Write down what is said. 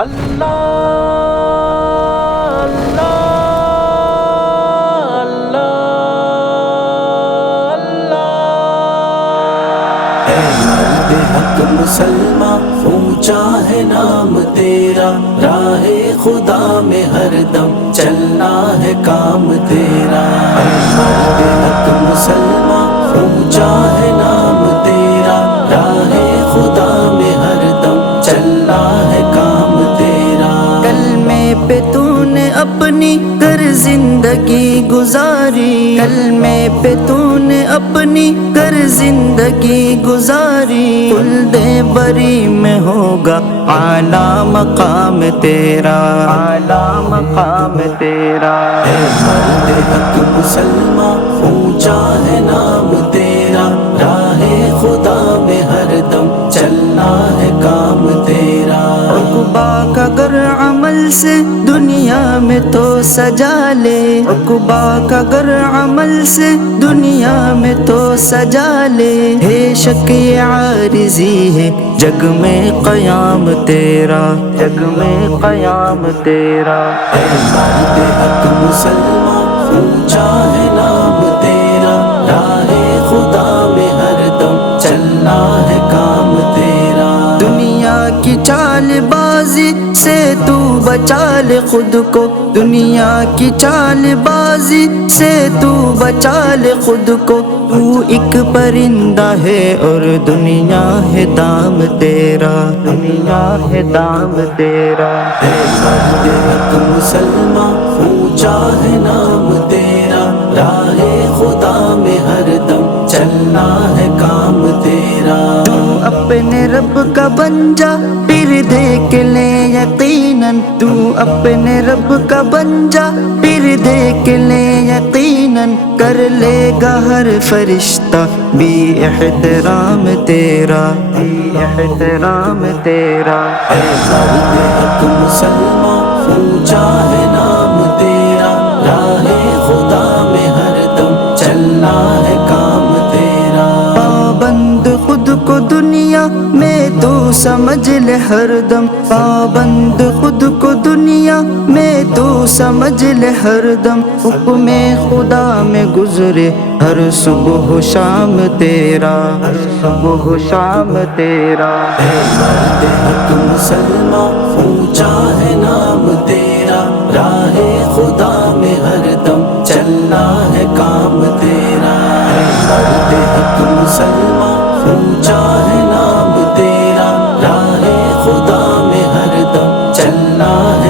اللہ اللہ اللہ اللہ۔ اے مرد حق مسلمان اونچا ہے نام تیرا، راہ خدا میں ہر دم چلنا ہے کام تیرا۔ اے مرد حق مسلمان اونچا ہے نام تیرا، راہ خدا میں ہر دم چلنا ہے کام تیرا۔ کلمے پہ تو نے اپنی کر زندگی گزاری، کلمے پہ تو نے اپنی کر زندگی گزاری، خلد بری میں ہوگا اعلیٰ مقام تیرا، اعلیٰ مقام تیرا۔ اے مرد حق مسلمان اونچا ہے نام تیرا، راہ خدا میں ہر دم چلنا ہے کام تیرا۔ عقبہ کا گر عمل سے دنیا میں تو سجا لے، عقبہ کا گر عمل سے دنیا میں تو سجا لے، ہے شک یہ عارضی ہے جگ میں قیام تیرا، جگ میں قیام تیرا۔ اے مرد حق مسلمان اونچا ہے نام تیرا، راہ خدا میں ہر دم چلنا ہے کام تیرا۔ دنیا کی چال بازی سے تو بچا لے خود کو، دنیا کی چال بازی سے تو بچا لے خود کو، تو ایک پرندہ ہے اور دنیا ہے دام تیرا، دنیا ہے دام تیرا۔ اے مرد حق مسلمان اونچا ہے نام تیرا، راہ خدا میں ہر دم چلنا ہے کام تیرا۔ تو اپنے رب کا بن جا پھر دیکھ لے یقیناً، تو اپنے رب کا بن جا پھر دیکھ لے یقیناً، کر لے گا ہر فرشتہ بھی احترام تیرا، بھی احترام تیرا۔ اے مرد حق مسلمان اونچا ہے نام تیرا، راہ خدا میں ہر دم چلنا ہے کام تیرا۔ پابند خود کو دنیا میں تو سمجھ لے ہر دم، پابند خود کو دنیا میں تو سمجھ لے ہر دم، حکم خدا میں گزرے ہر صبح و شام تیرا، ہر صبح و شام تیرا۔ اے مرد حق مسلمان اونچا ہے نام تیرا، راہ خدا میں ہر دم چلنا ہے کام تیرا۔ اے مرد حق مسلمان اونچا ہے نام تیرا، راہ خدا میں ہر دم چلنا ہے